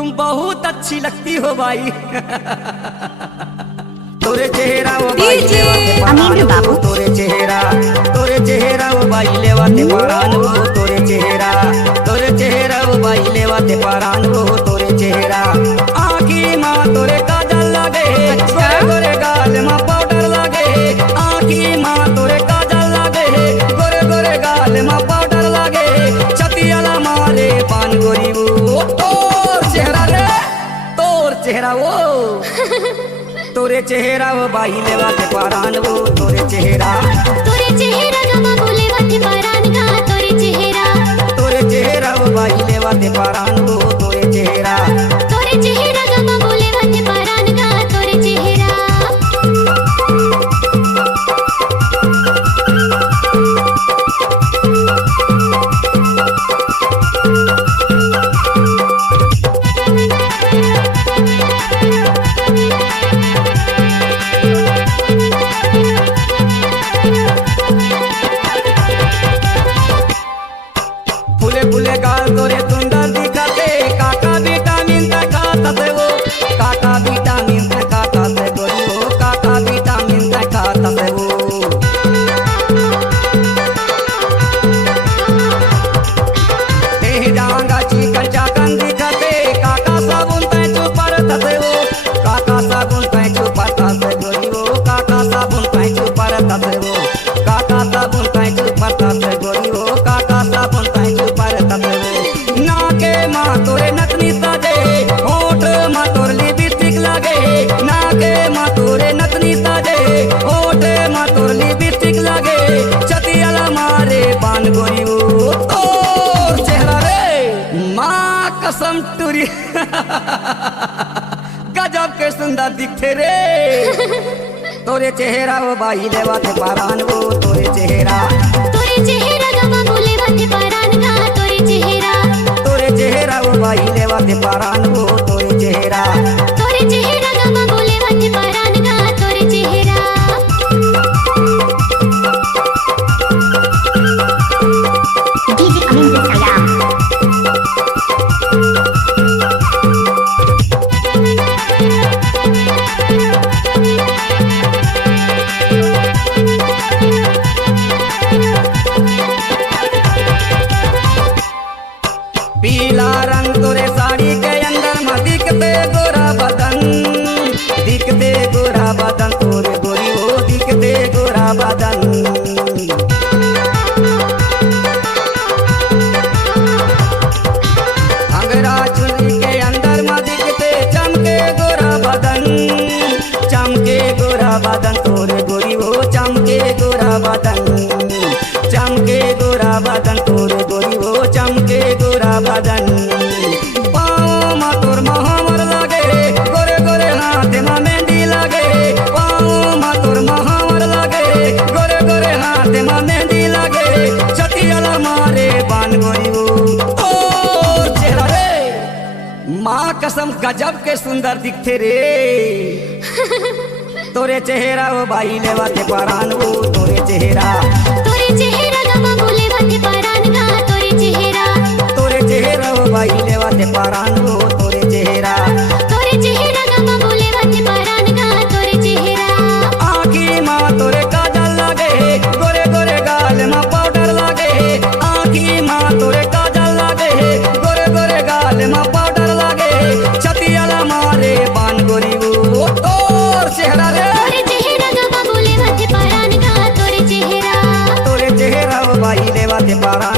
तुम बहुत अच्छी लगती हो भाई। तोरे चेहरा वो भाई लेवाते परान वो तोरे चेहरा वो भाई लेवाते परान वो तोरे चेहरा वो भाई लेवाते परान वो तोरे चेहरा। आँखी माँ तोरे काजल लगे, गोरे गोरे गाल माँ पाउडर लगे। आँखी माँ तोरे काजल लगे, गोरे गोरे गाल माँ पाउडर लगे। छतियाला मारे पान गोरी वो तोर चेहरा रे, तोर चेहरा वो तोरे चेहरा वो बाई लेवाते परान वो तोरे चेहरा गमा बोले वाते परान गा तोरे चेहरा वो बाई लेवाते परान वो तोरे चेहरा गमा बोले वाते परान गा तोरे चेहरा। फूले फूले गाल तोरे सुंदर दिखते, काका विटामिन से खाता से वो, काका विटामिन से खाता से गोरी वो, काका विटामिन से खाता से वो। देह जांगा चिकन चाकन दिखते, काका साबुन से चुपर से वो, काका साबुन से चुपर से गोरी वो, काका साबुन से चुपर से वो, काका साबुन से चुपर से गोरी वो, काका साबुन से नाके माँ तोरे नतनी साजे, होठ माँ तोर लिपस्टिक लागे। नाके माँ तोरे नतनी साजे, होठ माँ तोर लिपस्टिक लागे। छतियाला मारे पान गोरी वो तोर चेहरा रे, माँ कसम टूरी गजब के सुंदर दिखते रे। तोरे चेहरा वो बाई लेवाते परान वो तोरे चेहरा गमा बोले वाते परान गा तोरे चेहरा वो बाई लेवाते परान वो तोरे चेहरा गमा बोले वाते परान गा तोरे चेहरा। डीजे अमिन सलाम पीला रंग तोरे साड़ी के अंदर में दिखते गोरा बदन तोरे गोरी हो दिखते गोरा बदन। अंगरा चुनरी के अंदर में दिखते चमके गोरा बदन तोरे गोरी हो चमके गोरा बदन तोरे गोरी हो चमके गोरा बदन। पाँव माँ तोर महावर लागे, गोरे गोरे हाथ माँ मेहंदी लागे। पाँव माँ तोर महावर लागे, गोरे गोरे हाथ माँ मेहंदी लागे। छतियाला मारे बान गोरी हो तोर चेहरा रे, माँ कसम गजब के सुंदर दिखते रे। तोरे चेहरा वो बाई लेवाते परान वो तोरे चेहरा गमा बोले वाते परान गा तोरे चेहरा वो बाई लेवाते परान वो तोरे चेहरा गमा बोले वाते परान गा तोरे चेहरा। आँखी माँ तोरे काजल लगे, गोरे गोरे गाल माँ पाउडर लगे। आँखी माँ तोरे काजल लगे, गोरे गोरे गाल माँ पाउडर लगे। छतियाला मारे पान गोरी वो तोर चेहरा रे, गमा बोले वाते परान गा तोरे चेहरा वो बाई लेवाते परान